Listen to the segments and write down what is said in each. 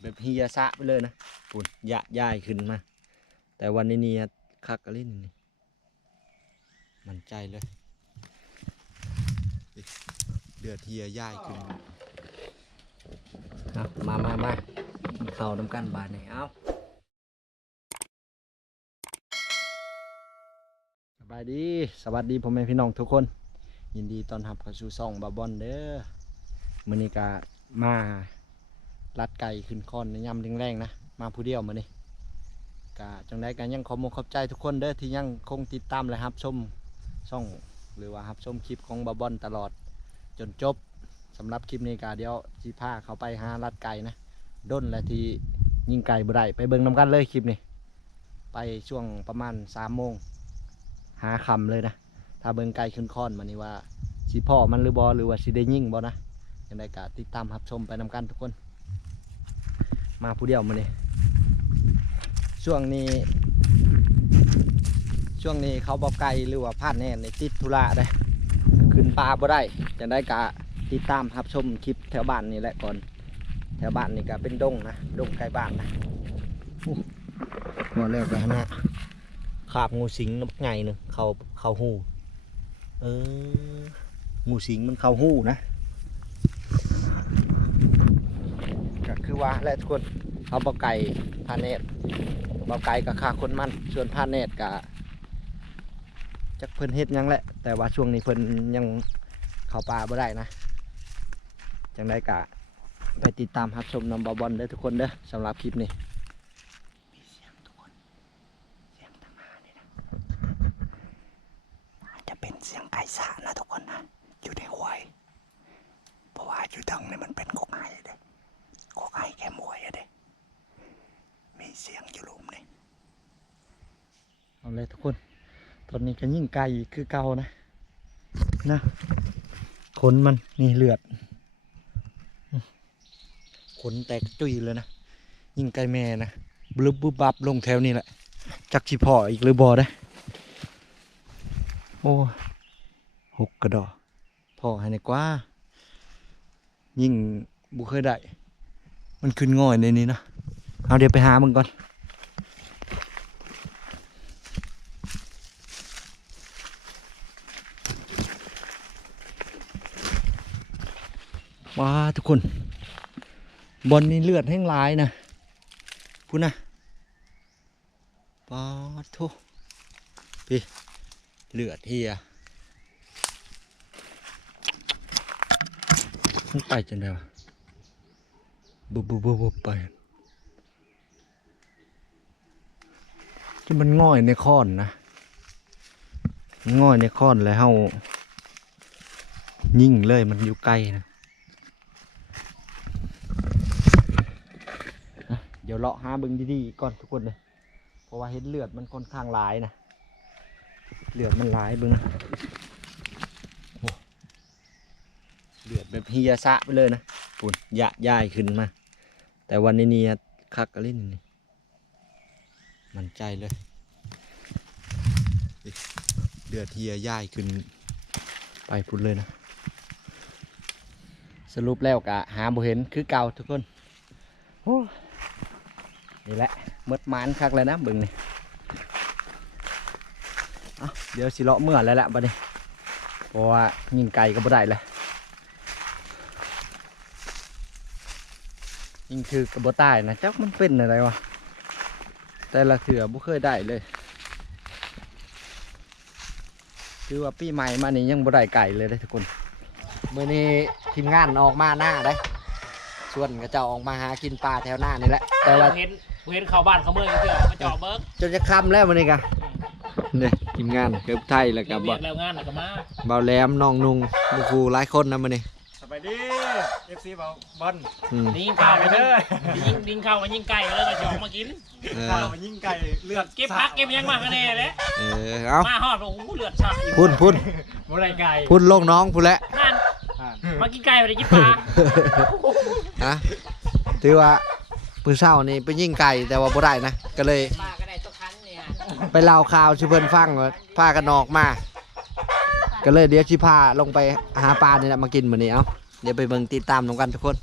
แบบเฮียสะไปเลยนะปุ่นยะย่ายขึ้นมา แต่วันนี้นี่คักกะลิ้นนี่มันใจเลยเดือดเฮียย่ายขึ้นเอามามามากินข้าน้ำกันบานนี่เอาสบายดีสวัสดีพ่อแม่พี่น้องทุกคน ยินดีต้อนรับเข้าสู่ซองบาบอนเด้อมื้อนี้ก็มา ลัดไก่ขึ้นคอนในยามแรงๆนะมาผู้เดียวมื้อนี้ก็จังไดก็ยังขอมงขอบใจทุกคนเด้อที่ยังคงติดตามและรับชมช่องหรือว่ารับชมคลิปของบาบอนตลอดจนจบสำหรับคลิปนี้ก็เดี๋ยวสิพาเขาไปหาลัดไก่นะด้นและที่ยิงไก่บ่ได้ไปเบิ่งนํกันเลยคลิปนี้ไปช่วงประมาณ3โมงหาคำเลยนะ ถ้าเบิ่งไกลขึ้นคอนมานี่ว่าสิพ่อมันหรือบอหรือว่าสิได้ยิ่งบอนะยังไงก็ติดตามรับชมไปนำกันทุกคน มาผู้เดียวมานี่ช่วงนี้ ช่วงนี้เขาบอกไกลหรือว่าพลาดแน่ในติดธุระได้ขึ้นป่าบ่ได้ยังได้กะติดตามรับชมคลิปแถวบ้านนี่แหละก่อน แถวบ้านนี่ก็เป็นดงนะดงไกลบ้านนะอู้มาแล้วกันนะขาบงูสิงนกไงหนึ่งเขาเขาหูเออหมูสิงมันเข้าหู้นะก็คือ ว่าและทุกคนเอาเบาไก่พาเนตบาไก่กับขาคนมันส่วนพาเนตกับจักเพิ่นเฮ็ดยังแหละ แต่ว่าช่วงนี้เพิ่นยังเข้าป่าบ่ได้นะจังได้กะไปติดตามรับชมน้ำบอบอลเด้อทุกคนเด้อสำหรับคลิปนี้มีเสียงทุกคนเสียงทางหน้านี่นะ จะเป็นเสียงไก่สานะทุกคนนะ อยู่ในหวย เพราะว่าอยู่ทางนี้มันเป็นกกไห้เด้กกไห้แค่หวยอะเด้มีเสียงอยู่หลุมนี่เอาเลยทุกคน ตอนนี้ก็ยิ่ง ไก่คือเก่านะนะขนมันนี่เลือดขนแตกจุยเลยนะยิ่งไก่แม่นะบลุบบุบบับลงแถวนี้แหละ จักชิพออีกหรือบอได้ โอ้หกกระดอพอให้ในกว่า ยิ่งบุเคยได้ มันขึ้นง่อยในนี้นะ เอาเดี๋ยวไปหามึงก่อน ว้าทุกคน บอลนี่เลือดแห้งลายนะพูดนะปาดโทพี่เลือดเฮียมันไปจังไดวะบุบบุบบุบไปที่มันง่อยในค้อนนะง่อยในค้อนแล้วเฮายิ่งเลยมันอยู่ไกลนะ เดี๋ยวเลาะหาบิ่งดีๆก่อนทุกคนเลยเพราะว่าเห็นเลือดมันค่อนข้างหลายนะเลือดมันหลายบิ่งเลือดแบบเฮียสะไปเลยนะปุ่นยะย่ายขึ้นมา แต่วันนี้เนี่ยคักกะลิ้นนี่มันใจเลยเลือดเฮียย่ายขึ้นไปพุ่นเลยนะ สรุปแล้วกะหาบ่เห็นคือเก่าทุกคนโอ้ นี่แหละเมดมานคักเลยนะบึงนี่เดี๋ยวสิเลาะเมื่อแล้วแหละบัดนี้เพราะว่ายิงไก่ก็บ่ได้เลยยิงคือกระบ่ตายนะจักมันเป็นอะไรวะแต่ละเถื่อบ่เคยได้เลยคือว่าปีใหม่มานี่ยังบ่ได้ไก่เลยเด้ทุกคนเมื่อนี้ทีมงานออกมาหน้าได้ชวนกระเจ้าออกมาหากินปลาแถวหน้านี่แหละแต่ว่า เห็นเห็นเขาบ้านเขาเมืองกันเถอะมาเจาะเบิกจนจะค่ำแล้วมันนี่กะเนี่ยทีมงานเกือบไทยแล้วเรีกัยบกบ่แล้วงานน่ะก็มาเบาแหลมน้องนุงมูครูหลายคนนะมันนี่สบายดี FC เบาบอลอืม ยิงข้าวมาเด้เด้ออยิงดิงข้าวมายิงไก่มาเลยมาเจาะมากินเอข้าวอมันยิ่งไก่เลือดเก็บพักเก็บยังมาคะแนนเลยเออเอามาฮอดโอ้โหเลือดชาอยู่พุ่นพุ่นบ่ได้ไก่พุ่นลงน้องพุ่นแหละ นั่นอ่ามากินไก่มาได้กินปลา ฮะถือว่า ปืนเศร้านี่ไปยิงไก่แต่ว่าบ่ได้นะก็เลยปลาก็ได้ตัวคันเนี่ยไปเล่าข่าวชิเพิ่นฟังว่าพากันออกมา ก็เลยเดี๋ยวชิพาลงไปหาปลานี่แหละมากินมื้อนี้เอาเดี๋ยวไปเบิ่งติดตามนำกันทุกคน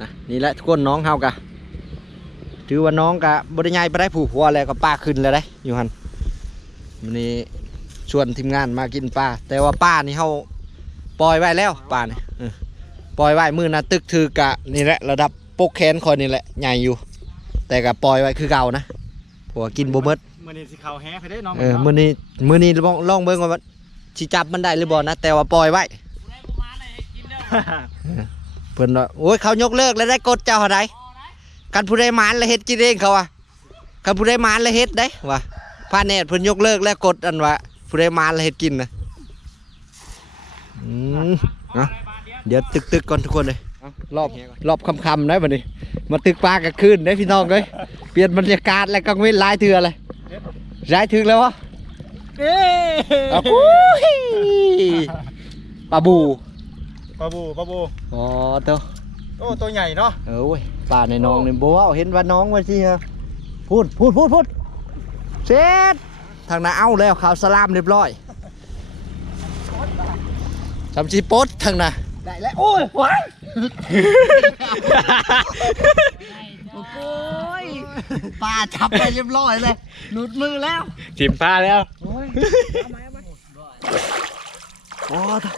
นะนี่แหละทุกคนน้องเฮากะถือว่าน้องกะบริยายไปได้ผูกหัวแล้วก็ป้าขึ้นแล้วได้อยู่หันวันนี้ชวนทีมงานมากินปลาแต่ว่าป้านี่เขาปล่อยไว้แล้วป้านี่เออปล่อยไว้มือหนะตึกถือกะนี่แหละระดับ ปกแขนคอยนี่แหละใหญ่อยู่ แต่ก็ปล่อยไว้คือเก่านะเพราะว่ากินบ่หมดมื้อนี้สิเข้าแฮไปได้น้องเออมือนี้มือนี้ลองลองเบิ่งว่ามันสิจับมันได้หรือบ่นะแต่ว่าปล่อยไว้กูได้กูมาเลยให้กินเด้อเพิ่นว่าโอ้ยเขายกเลิกแล้วได้กดเจ้าเท่าใดกันผู้ใดหมานแล้วเฮ็ดกินเองเขาว่ากันผู้ใดหมานแล้วเฮ็ดได้ว่าพาเนตเพิ่นยกเลิกแล้วกดอันว่าผู้ใดหมานแล้วเฮ็ดกินนะอืมเอาเดี๋ยวตึกตึกๆก่อนทุกคนเลยเอา รอบรอบค่ำๆได้บัดนี้มาตึกปลากลางคืนได้พี่น้องเอ้ยเปลี่ยนบรรยากาศแล้วกลางเว้นหลายเทื่อเลยหลายถึงแล้ววะเอ้ยเอาคุยปลาบูปลาบูปลาบูอ๋อเต้าโอ้ตัวใหญ่เนาะเออเว้ยปลาในน้องนี่บัวาเห็นว่าน้องว่าสิฮะพูดพูดพูดพูดเสร็จทางน้าเอาแล้วข่าวสลามเรียบร้อยสำชีปดทางน่ะได้แล้วโอ้ยว้าย โอ้ยปลาจับไปเรียบร้อยเลย หลุดมือแล้วจิ้มปลาแล้วโอ้ยเอามาเอามาโอ้ตาย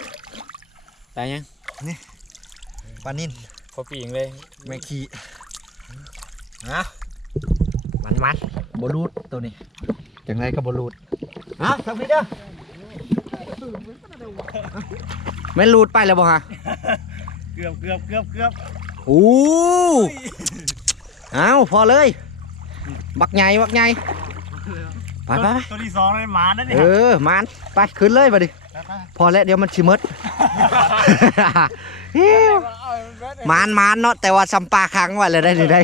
ตายยังนี่ปลานิ่นพอปีงเลยแมงคีนะมันมันบอลูดตัวนี้จังไรก็บอลูดเอาสักนิดเด้อไม่ลูดไปแล้วบ่ฮะเกือบเกือบเกือบเกือบโอ้เอาพอเลย บักใหญ่บักใหญ่ไปไปไปตัวที่สองเลยหมานั่นเอนี่อมันไปขึ้นเลยมาดิพอแล้วเดี๋ยวมันชิมดมานมานเนาะแต่ว่าซัมปลาค้างไว้เลยได้หรือได้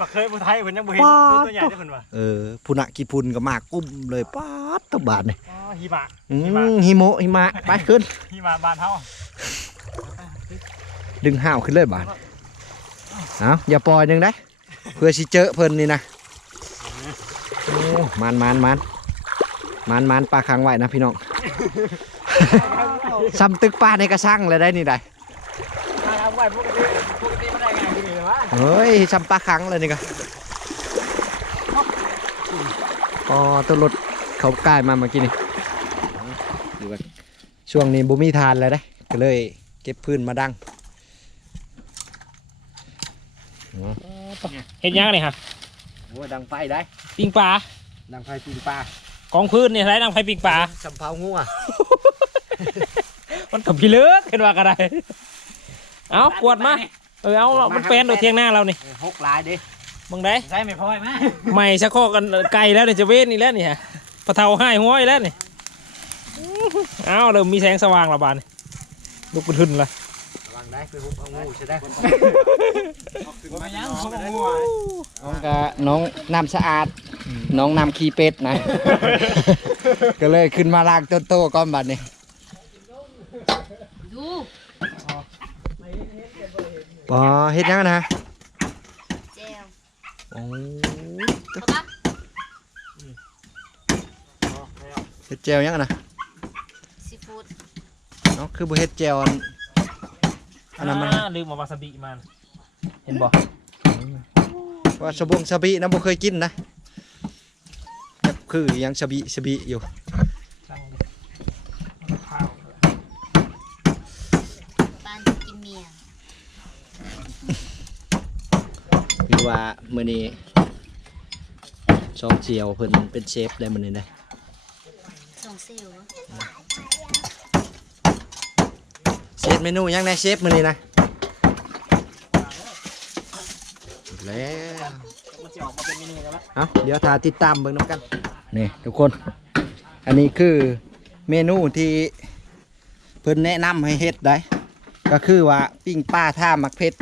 มาเคยผู้ไทยเพิ่นยังบ่เห็นว้าตัวใหญ่ได้เพิ่นว่าเออพุนะกิพุนก็มากกุ้มเลยป๊าดตบบาทนี่อ๋อหิมะอืมหิโมะหิมะไปขึ้นหิมะบ้านเฮา ดึงห้าวขึ้นเลยบาทเอาอย่าปล่อยหนึ่งได้ เพื่อสิเจอเพิ่นนี่นะโอ้มันมันมันมันมันปลาค้างไหวนะพี่น้องซ้ำตึกปลาในกระชังเลยได้นี่ได้เอาไว้ปกติปกติมันได้ไงคือนี่วะเฮ้ยซ้ำปลาค้างเลยนี่ก็อ๋อตัวรถเขาใกล้ายมาเมื่อกี้นี่ดูกันช่วงนี้บุมีทานเลยได้ก็เลยเก็บพื้นมาดัง เห็นยังนี่ฮะโอ้ดังไฟได้ปิงปลาดังไฟปีนปลากองพื้นนี่ไรนำไฟปิงปลา สำเภางัวมันกับพี่เลิกขึ้นว่ากันได้เอาขวดมาเออเอามันเป็นโดดเทียงหน้าเรานี่หกลายดิมึงได้ใช่ไหมพ่อยไหมใหม่ชักข้อกันไกลแล้วเนี่ยจะเว้นนี่แล้วนี่ฮะปะเทาให้ห้อยแล้วนี่เอาเริ่มมีแสงสว่างและบานนี่ลุกขึ้นละระวัง ได้ไปหุบเอางูใช่ไหมมายังเขาบอกว่าน้องกะน้องน้ำสะอาด น้องน้ำขี้เป็ดนะ ก็เลยขึ้นมาล้างต้นโตก้อนบัดนี่ดูปอเฮ็ดยังนะเจลโอ้เอาปะเฮ็ดเจลยังนะซีฟู้ดเนาะคือบ่เฮ็ดเจล อันอันนั้นมันอ่าลืมเอาวาซาบิมันเห็นบ่ว่าสบงสบีนะบ่เคยกินนะแบบคือยังสบีสบีอยู่ช่างดิข้าวบ้านจะกินเมียหรือว่ามื้อนี้ซองเจียวเพิ่นเป็นเชฟได้มื้อนี้ได้ส่งเซลล์ เชฟเมนูยังไงเชฟมื้อนี้นะแล้วมันจะออกมาเป็นเมนูแล้วละเอาเดี๋ยวทาติดตามเบิ่งน้ำกันนี่ทุกคน อันนี้คือเมนูที่เพิ่นแนะนำให้เฮ็ดได้ ก็คือว่าปิ้งปลาท่ามักเพชร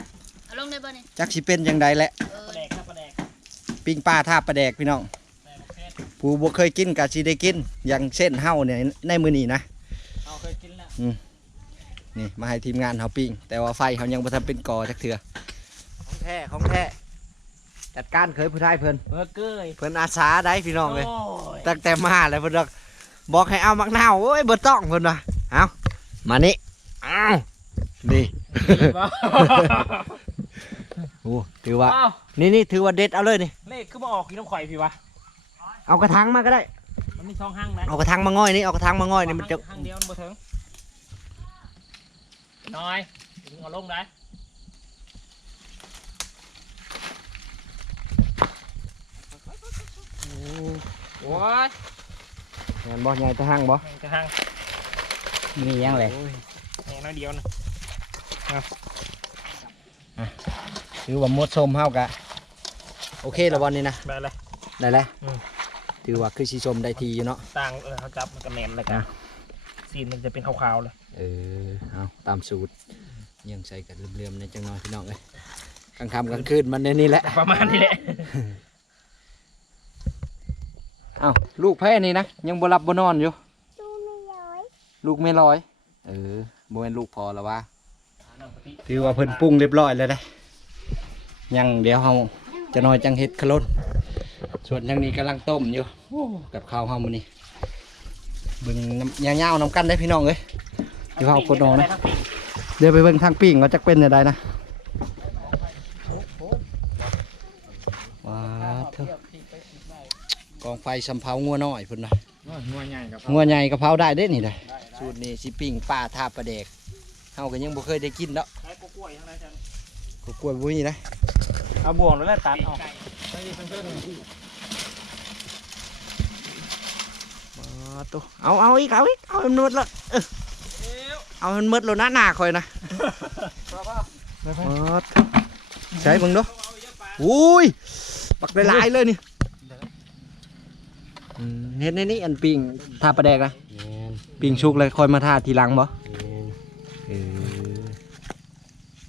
เอาลงได้บ่เนี่ยจักสิเป็นยังไงแหละ เออปลาแดกครับปลาแดกปิ้งปลาท่าปลาแดกพี่น้อง แดกเพชรผู้บ่เคยกินก็สิได้กิน อย่างเช่นเฮาเนี่ยในมื้อนี้นะ เอาเคยกินแล้ว นี่มาให้ทีมงานเฮาปิ้งแต่ว่าไฟเฮายังบ่ทันเป็นกอจักเทื่อของแท้ของแท้จัดการเคยผู้ชายเพิ่นเบอร์เกอร์เพิ่นอาสาได้พี่น้องเลยโอ้ยตั้งแต่มาแล้วเพิ่นบอกบอกให้เอามักนาวโอ้ยบ่ต้องเพิ่นว่าเอามานี่เอานี่โอ้ถือว่าอ้าวนี่นี่ถือว่าเด็ดเอาเลยนี่เลขคือมาออกกี่น้ำข่อยพี่วะเอากระถางมาก็ได้มันมีช่องห้างนะเอากระถางมาง่อยนี่เอากระถางมาง่อยนี่มันจะห้างเดียวมันบ่ถึง น้อยถึงเอาลงได้โอ้ยงานบ่ใหญ่ตะหางบ่แม่งจะห้างมียังเลยแม่งน้อยเดียวนะถือว่าหมดชมเฮากะโอเคแล้ววันนี้นะได้เลย ได้แล้วอืม ถือว่าคือสิชมได้ทีอยู่เนาะ ต่างเออเขาจับมันก็แมนเลยกันซีนมันจะเป็นขาวๆเลย เออเอาตามสูตรยังใส่กันเลื่อมๆในจังน้อยพี่น้องเอ้ยกลางค่ำกลางคืนมันในนี่แหละประมาณนี้แหละเอ้าลูกแพ้นี่นะยังบ่หลับบ่นอนอยู่ ลูกไม่ลอย เออบ่แม่นลูกพอแล้ววะถือว่าเพิ่นปรุงเรียบร้อยแล้วได้ยังเดี๋ยวเฮาจะน้อยจังเฮ็ดขะล้นส่วนทางนี้กำลังต้มอยู่โอ้กับข้าวเฮามื้อนี้เบิ่งน้ำยาวๆน้ำกันได้พี่น้องเอ้ย เดี๋ยวเฮากดน้องนะ เดี๋ยวไปเบิ่งทางปิ้งว่าจักเป็นยังไงนะว้าวเถอะกองไฟสำเภางัวน้อยพุ่นนะงัวใหญ่กับงัวใหญ่กะเพราได้เด้นี่เลยสูตรนี้สิปิ้งป้าทาปลาแดกเฮาก็ยังบ่เคยได้กินเนาะใช้กล้วยทั้งนั้นจ้ะก็กล้วยบุ้ยนะเอาบ่วงแล้วแหละตัดออกไม่ได้เพิ่นมาตัวเอาเอาอีกเอาอีกเอาให้มันหมดละ เอาให้มันมดแล้วนะหนาคอยนะมาเถอะใช้เบิ่งเดูอุ้ยปักได้หลายเลยนี่อืมเฮ็ดในนี้อันปิงทาปลาแดกนะปิงชุกเลยคอยมาทาทีหลังบ่เออ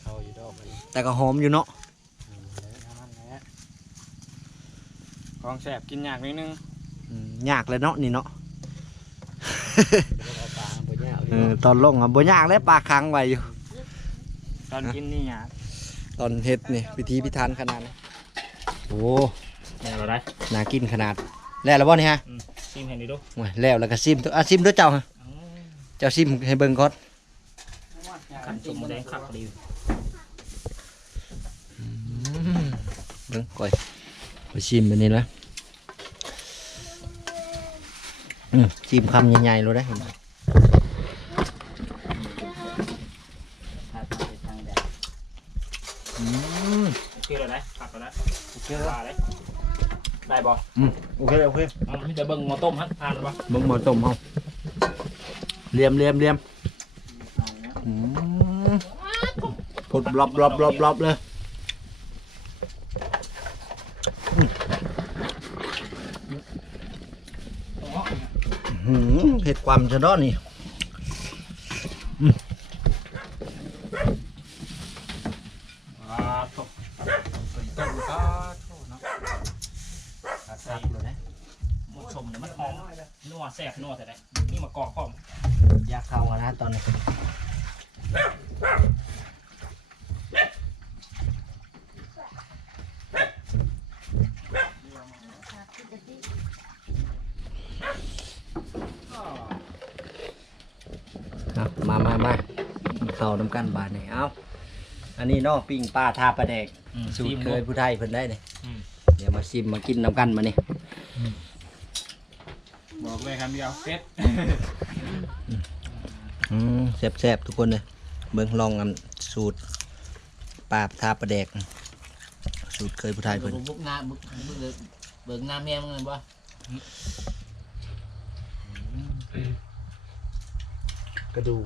เข้าอยู่ดอกมันแต่ก็หอมอยู่เนาะของแสบกินยากนิดนึงอืมยากเลยเนาะนี่เนาะ ออตอนลงอะบ่ยากเลยปลาค้างไว้อยู่ ตอนกินนี่ยากตอนเฮ็ดนี่พิธีพิธันขนาดนี้โอ้เนี่ยเราได้น่ากินขนาด แล้วแล้วบ่นี่ฮะซีมเห็นดิดูโอ้ยแล้วแล้วก็ซิมตัวอะซิมด้วยเจ้าฮะเจ้าซิมให้เบิ่งก่อนขันจุ่มหมูแดงขักดีเบิ่งก่อยไปซิมอันนี้ละอืมซิมคำใหญ่ๆเลยได้เห็นไหม อืม โอเค เลยนะขักแล้วนะโอเคปลาเลยได้บ่อืมโอเคโอเคเอาพี่จะเบิ่งหม้อต้มฮะทานบ่เบิ่งหมอต้มเฮาเลียมเลียมเลียมอืมพดบลอบลอบลอบลอบเลยอืมอื้อหือเผ็ดความชะดอนี่ อ่าตก ต้มก็โทษเนาะ ใส่เลยนะหมูชมเนี่ยมันหอมนัวแซ่บนัวแต่ไหนนี่มากอกพร้อม อยากเข้าอะนะตอนนี้ครับ มามามาเข้าน้ำกันบาทนี่เอาอันนี้เนาะปิ้งปลาทาปลาแดกสูตรเคยผู้ไทยเพิ่นได้เนี่ยอืม เดี๋ยวมาชิมมากินน้ำกันมานี่บอกเลยคำเดียวเซ็ตอืมแซ่บๆทุกคนเลยเบิ่งลองกันสูตรปลาทาปลาแดก สูตรเคยผู้ไทยเพิ่น บุกงานบุกบุกเบิกงานเมียมึงเลยบ่ กระดูก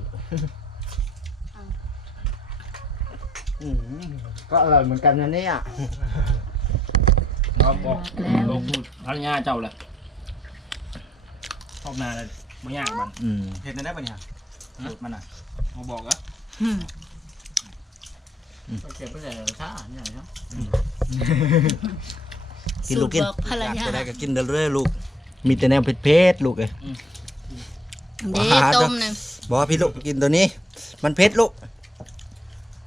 ก็อร่อยเหมือนกันนะเนี่ยเอาบอกลงพูดภรรยาเจ้าแหละชอบนาเลยไม่ยากมันอืมเห็นได้ปะเนี่ยสูตรมันอะมาบอกอะเก็บไปเลยช้าเนี่ยเนาะกินลูกกินสูตรบอกภรรยาอยากจะได้ก็กินเด้อๆลูก มีแต่แนวเผ็ดๆลูกเอ้ยเด้ว้าต้มหนึ่ง บอกว่าพี่ลูกกินตัวนี้ มันเผ็ดลูก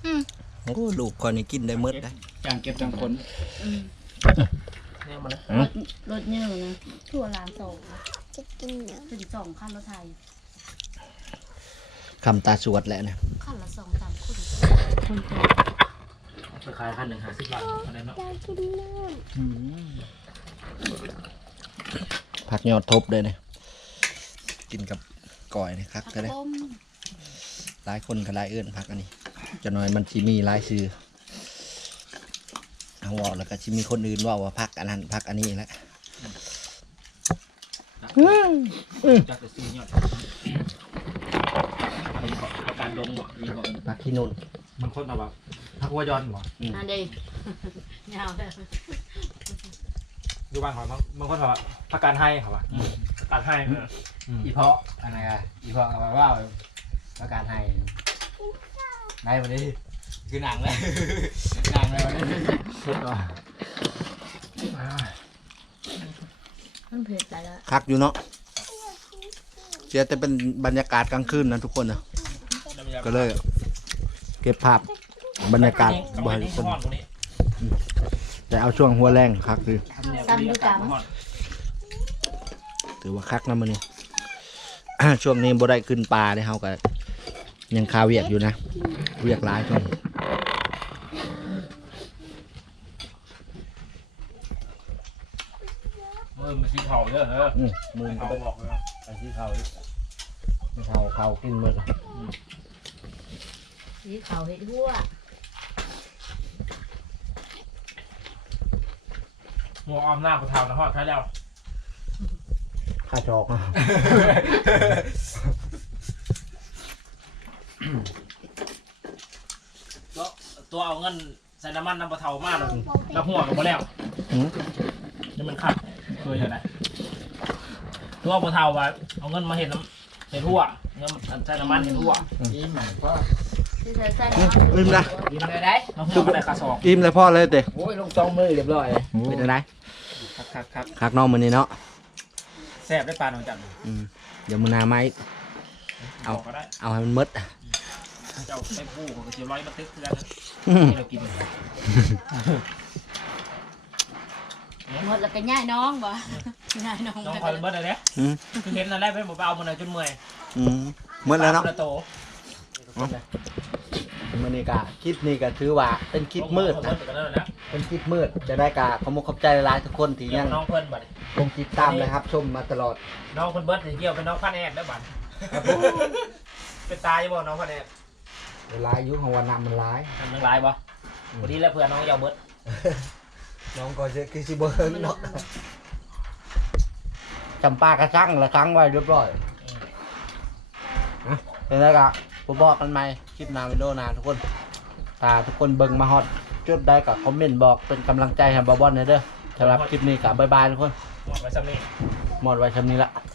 อืม โอ้ลูกคนนี้กินได้หมดได้จางเก็บจางขนอืมเนี่ยมันเลยอืมรถเยอะนะทั่วร้านสองจะกินเนื้อถึงสองขั้นรถไทยคำตาสวดแหละนะขั้นละสองสามคนคนโตราคาคันหนึ่งห้าสิบบาทอะไรเนาะผักยอดทบเลยเนี่ยกินกับ ก่อยนี่ครับผักก็ได้ต้มหลายคนก็หลายเอื้อนผักอันนี้จะน้อยมันจิมีหลายชื่อเอาเว่าแล้วก็จิมีคนอื่นเว่าว่าผักอันนั้นผักอันนี้แหละจากแต่ซื้อยอดประกันดงบ่มีบ่ผักขี้นุ่นมันคนแบบพักวัวยอนบ่นั่นเด้ยาวเลยอยู่บ้านของบางคนแบบพักการให้ครับว่าการให้ อีเพาะอะไรอะอีเพาะเอาไว้ว่าประกาศให้ได้วันนี้คือหนังเลย หนังเลยวันนี้ชุดว่ามันเผ็ดไปแล้วคักอยู่เนาะเสียแต่เป็นบรรยากาศกลางคืนนะทุกคนนะก็เลย เก็บภาพบรรยากาศบ่อยทุกคนแต่เอาช่วงหัวแรงคักคือ ซ้ำดูจังถือว่าคักนะมันนี่ ช่วงนี้บ่ได้ขึ้นปลาเลยเฮาก็ยังคาเวียกอยู่นะ เวียกหลายช่วงมือมันสีเผาเยอะเอออืมมือเขาก็บอกเลยไปที่เขาเขาเขากินหมดละสีขาวเห็ดหัวหมูออมหน้าปลาเทานะฮอดใช่แล้วข้าชอกนะตัวตัวเอาเงินใส่น้ำมันน้ำปลาเทามากเลยแล้วหัวกับมาแล้วอืมนี่มันขัดเคยเห็นไหมตัวปลาเทาว่าเอาเงินมาเห็นน้ำเห็นหัวเงินใส่น้ำมันเห็นหัวอีหมันก็ที่ใส่ใส่อิ่มละกินเลยได้น้ำหัวก็ได้คาซองอิ่มเลยพ่อเลยเตะโอ้ยลงสองมือเรียบร้อยเป็นอะไรครับครับครับคักน้องมันนี่เนาะ แซ่บได้ปลาหน่อยจังอืมเดี๋ยวมือหนาไม้ เอาก็ได้เอาให้มันหมดเจ้าไอ้ผู้ของเจียวร้อยมาตึกเพื่อนอืมที่เรากินหมดแล้วเป็นย่ายน้องบ่ย่ายน้องน้องคอยเบิร์ดอะไรเนี่ยอืมคือเห็นอะไรไปบอกเอามันเลยจนเมื่อยอืมหมดแล้วเนาะปโต มันนี่กะคลิปนี้ก็ถือว่าเป็นคลิปมืดนะนะเป็นคลิปมืดจะได้กะขอมขอบใจหลายๆทุกคนที่เกี่ยยัวงน้องเพิ่นบัดคงติดตามนะครับ ชมมาตลอด น้องเพิ่นเบิร์ดเกี่ยวเป็นน้องพันแอกได้บัดเป็นตายบ่น้องพันแอกเวลาอายุของวันนำมันร้ายทำยังไรบ่วันนี้แล้วเพื่อนน้องยาวเบิร์ดน้องก็จะคือสิเบิร์นเนาะจำปากระชังละครั้งไว้เรียบร้อยนะเป็นไรกะ ผมบอกกันไหมคลิปหนาวิดีโอหนาทุกคนถ้าทุกคนเบิ่งมาฮอตจุดได้กับคอมเมนต์บอกเป็นกำลังใจให้บาบอนหน่อยเด้อสำหรับคลิปนี้กับบายบายทุกคน หมดไว้ซ้ำนี้หมดไว้ชำนี้ละส